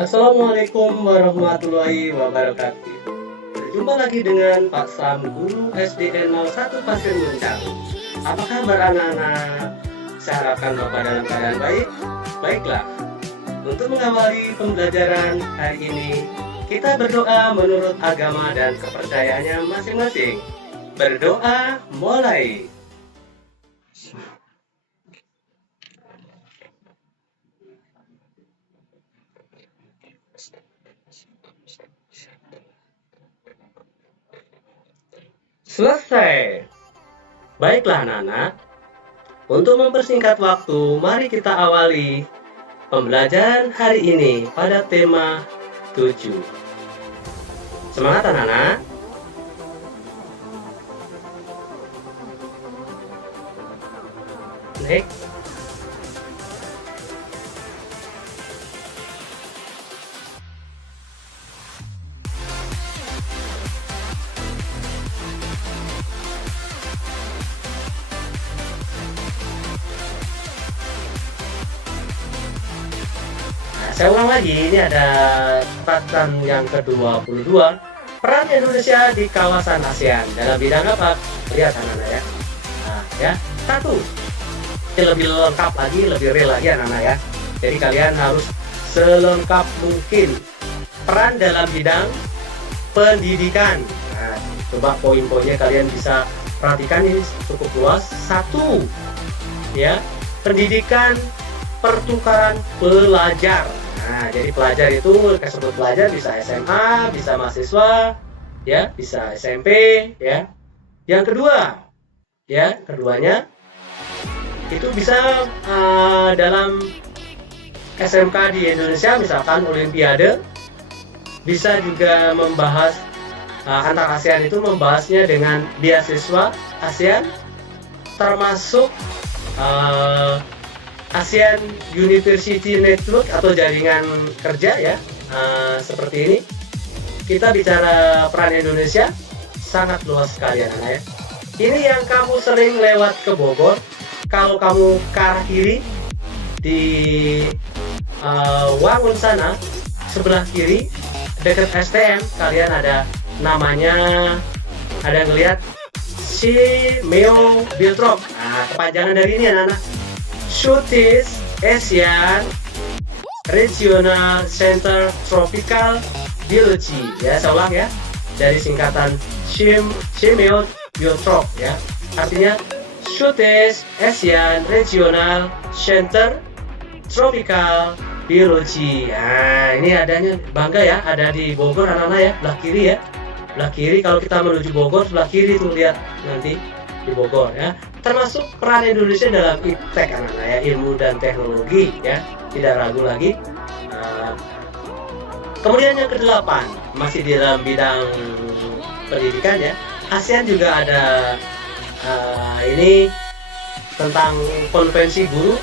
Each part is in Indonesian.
Assalamualaikum warahmatullahi wabarakatuh. Berjumpa lagi dengan Pak Sam, Guru SDN 01 Pasir Muncang. Apa kabar anak-anak? Saya harapkan Bapak dalam keadaan baik. Baiklah, untuk mengawali pembelajaran hari ini, kita berdoa menurut agama dan kepercayaannya masing-masing. Berdoa mulai. Selesai. Baiklah anak-anak, untuk mempersingkat waktu, mari kita awali pembelajaran hari ini pada tema 7. Semangat anak-anak. Next. Saya ulang lagi, ini ada catatan yang ke-22. Peran Indonesia di kawasan ASEAN dalam bidang apa? Lihat anak-anak ya. Nah, ya. 1. Ini lebih lengkap lagi, lebih real lagi anak-anak ya. Jadi kalian harus selengkap mungkin peran dalam bidang pendidikan. Nah, coba poin-poinnya kalian bisa perhatikan, ini cukup luas. 1. Ya, pendidikan pertukaran pelajar. Nah, jadi pelajar itu disebut pelajar bisa SMA, bisa mahasiswa, ya, bisa SMP, ya. Yang kedua, ya, keduanya itu bisa dalam SMK di Indonesia, misalkan Olimpiade, bisa juga membahas antar ASEAN itu membahasnya dengan beasiswa ASEAN, termasuk ASEAN University Network atau jaringan kerja ya, seperti ini. Kita bicara peran Indonesia sangat luas sekali anak-anak ya. Ini yang kamu sering lewat ke Bogor, kalau kamu ke arah kiri di Wangun sana, sebelah kiri dekat STM, kalian ada namanya, ada ngelihat Shimeo Biltrop. Nah, kepanjangan dari ini anak-anak, Southeast Asian Regional Center Tropical Biology, ya, saya ulang ya, dari singkatan Shimeo Biltrop ya, artinya Southeast Asian Regional Center Tropical Biology. Nah, ini adanya, bangga ya, ada di Bogor anak-anak ya, belah kiri ya, belah kiri. Kalau kita menuju Bogor, sebelah kiri tuh, lihat nanti di Bogor ya. Termasuk peran Indonesia dalam iptek anak-anak ya, ilmu dan teknologi ya, tidak ragu lagi. Kemudian yang ke-8, masih di dalam bidang pendidikan ya, ASEAN juga ada ini tentang konvensi guru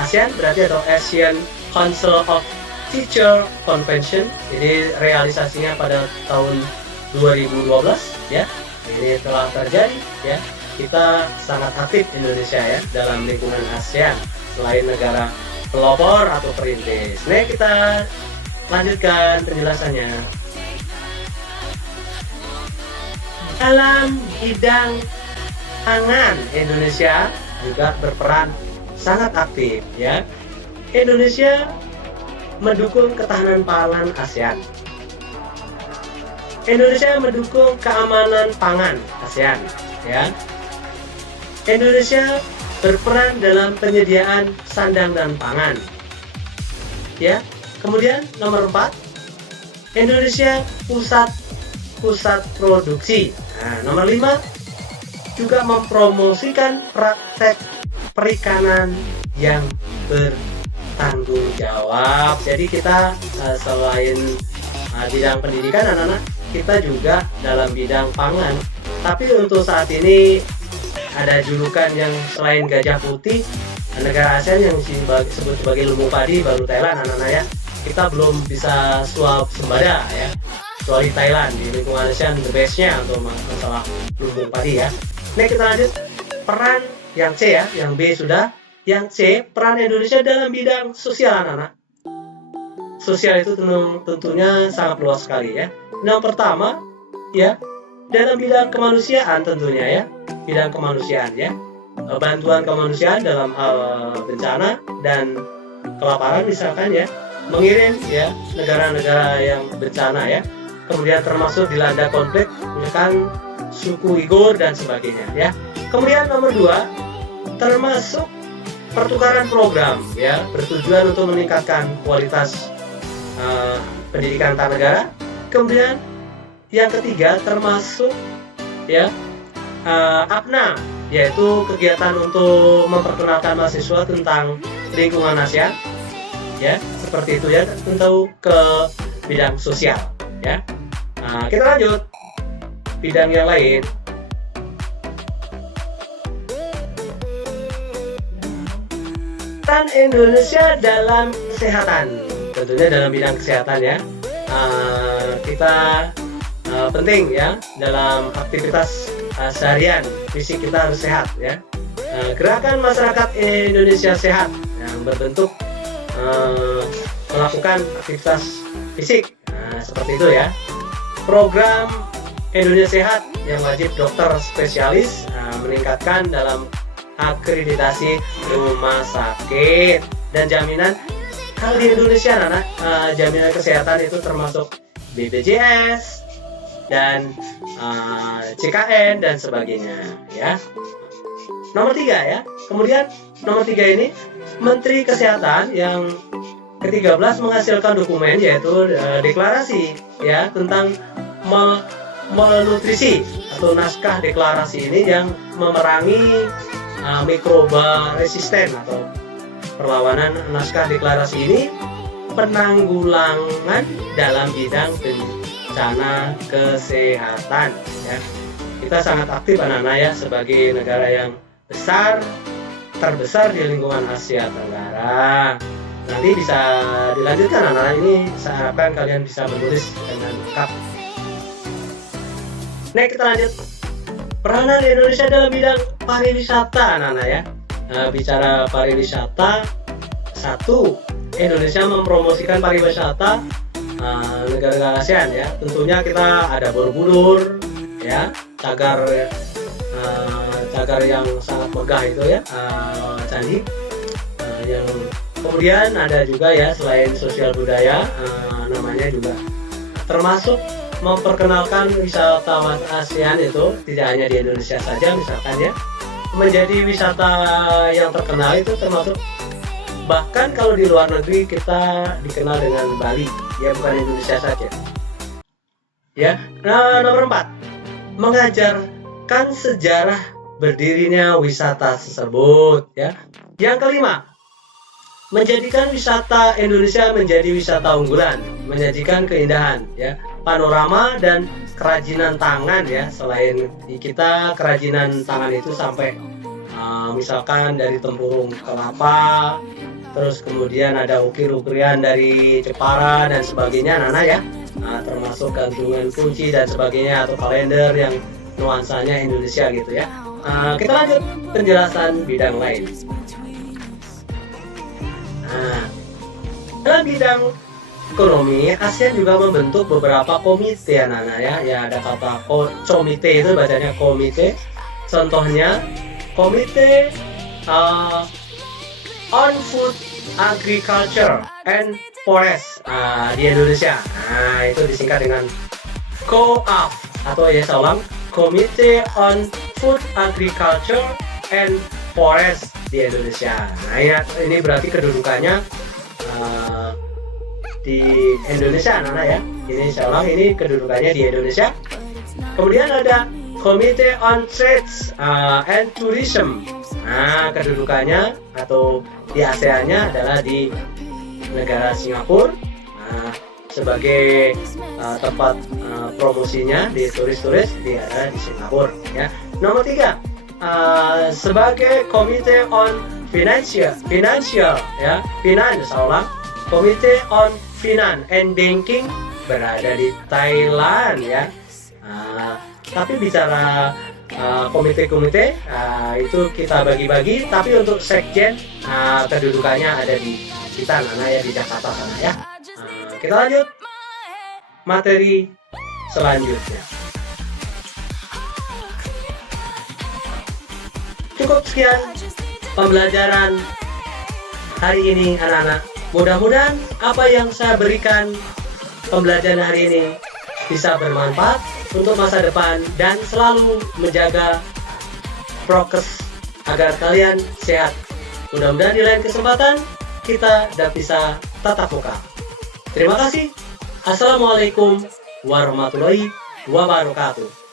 ASEAN, berarti atau Asian Council of Teacher Convention. Ini realisasinya pada tahun 2012 ya, ini telah terjadi ya. Kita sangat aktif Indonesia ya dalam lingkungan ASEAN selain negara pelopor atau perintis. Nah, kita lanjutkan penjelasannya. Dalam bidang pangan, Indonesia juga berperan sangat aktif ya. Indonesia mendukung ketahanan pangan ASEAN. Indonesia mendukung keamanan pangan ASEAN ya. Indonesia berperan dalam penyediaan sandang dan pangan. Ya. Kemudian nomor 4, Indonesia pusat produksi. Nah, nomor 5, juga mempromosikan praktek perikanan yang bertanggung jawab. Jadi kita selain bidang pendidikan anak-anak, kita juga dalam bidang pangan. Tapi untuk saat ini ada julukan yang selain gajah putih, negara ASEAN yang disebut sebagai lumbung padi baru Thailand anak-anak ya. Kita belum bisa swasembada ya, kecuali Thailand di lingkungan ASEAN the bestnya untuk masalah lumbung padi ya. Nah, kita lanjut peran yang C ya, yang B sudah, yang C peran Indonesia dalam bidang sosial anak-anak. sosial itu tentunya sangat luas sekali ya. Yang pertama ya, dalam bidang kemanusiaan tentunya ya, bidang kemanusiaan ya, bantuan kemanusiaan dalam hal bencana dan kelaparan misalkan ya, mengirim ya negara-negara yang bencana ya, kemudian termasuk dilanda konflik misalkan suku Uighur dan sebagainya ya. Kemudian nomor 2, termasuk pertukaran program ya, bertujuan untuk meningkatkan kualitas pendidikan antar negara. Kemudian yang ketiga termasuk ya APNA, yaitu kegiatan untuk memperkenalkan mahasiswa tentang lingkungan ASEAN ya, seperti itu ya, tentu ke bidang sosial ya. Kita lanjut bidang yang lain. Peran Indonesia dalam kesehatan, tentunya dalam bidang kesehatan ya, kita penting ya dalam aktivitas seharian, fisik kita harus sehat ya. Gerakan masyarakat Indonesia sehat yang berbentuk melakukan aktivitas fisik, seperti itu ya. Program Indonesia Sehat yang wajib dokter spesialis meningkatkan dalam akreditasi rumah sakit dan jaminan. Kalau di Indonesia jaminan kesehatan itu termasuk BPJS dan CKN dan sebagainya ya. Nomor 3 ya. Kemudian nomor 3 ini Menteri Kesehatan yang ke-13 menghasilkan dokumen yaitu deklarasi ya tentang malnutrisi atau naskah deklarasi ini yang memerangi mikroba resisten atau perlawanan. Naskah deklarasi ini penanggulangan dalam bidang bencana kesehatan ya. Kita sangat aktif anak-anak ya sebagai negara yang terbesar di lingkungan Asia Tenggara. Nanti bisa dilanjutkan anak-anak ini, saya harapkan kalian bisa menulis dengan lengkap. Next kita lanjut. Peranan Indonesia dalam bidang pariwisata anak-anak ya. Bicara pariwisata, 1, Indonesia mempromosikan pariwisata negara-negara ASEAN ya. Tentunya kita ada Borobudur ya, cagar yang sangat megah itu ya, candi yang kemudian ada juga ya selain sosial budaya, namanya juga termasuk memperkenalkan wisatawan ASEAN itu tidak hanya di Indonesia saja misalkan ya, menjadi wisata yang terkenal itu termasuk bahkan kalau di luar negeri kita dikenal dengan Bali ya, bukan Indonesia saja ya. Nah, nomor 4, mengajarkan sejarah berdirinya wisata tersebut ya. Yang kelima, menjadikan wisata Indonesia menjadi wisata unggulan, menyajikan keindahan ya, panorama dan kerajinan tangan ya. Selain kita kerajinan tangan itu sampai misalkan dari tempurung kelapa, terus kemudian ada ukir-ukiran dari Jepara dan sebagainya anak-anak ya, termasuk gantungan kunci dan sebagainya atau kalender yang nuansanya Indonesia gitu ya. Kita lanjut penjelasan bidang lain. Dalam bidang ekonomi, ASEAN juga membentuk beberapa komite anak-anak ya. Ya ada kata komite itu bacanya komite. Contohnya Komite on Food, Agriculture and Forest di Indonesia. Itu disingkat dengan COAF atau ya saya ulang, Komite on Food, Agriculture and Forest di Indonesia. Nah ya, ini berarti kedudukannya di Indonesia anak-anak ya. Ini saya ulang, ini kedudukannya di Indonesia. Kemudian ada Komite on Trade and Tourism. Nah, kedudukannya atau di ASEAN-nya adalah di negara Singapura sebagai tempat promosinya di turis-turis di Singapura ya. Nomor 3, sebagai Komite on Financial ya, Finance ulang, Komite on Finance and Banking berada di Thailand ya. Tapi bicara komite-komite itu kita bagi-bagi, tapi untuk sekjen kedudukannya ada di kita ya, di Jakarta sana ya. kita lanjut materi selanjutnya. Cukup sekian pembelajaran hari ini anak-anak. Mudah-mudahan apa yang saya berikan pembelajaran hari ini bisa bermanfaat untuk masa depan dan selalu menjaga prokes agar kalian sehat. Mudah-mudahan di lain kesempatan kita dapat bisa tatap muka. Terima kasih. Assalamualaikum warahmatullahi wabarakatuh.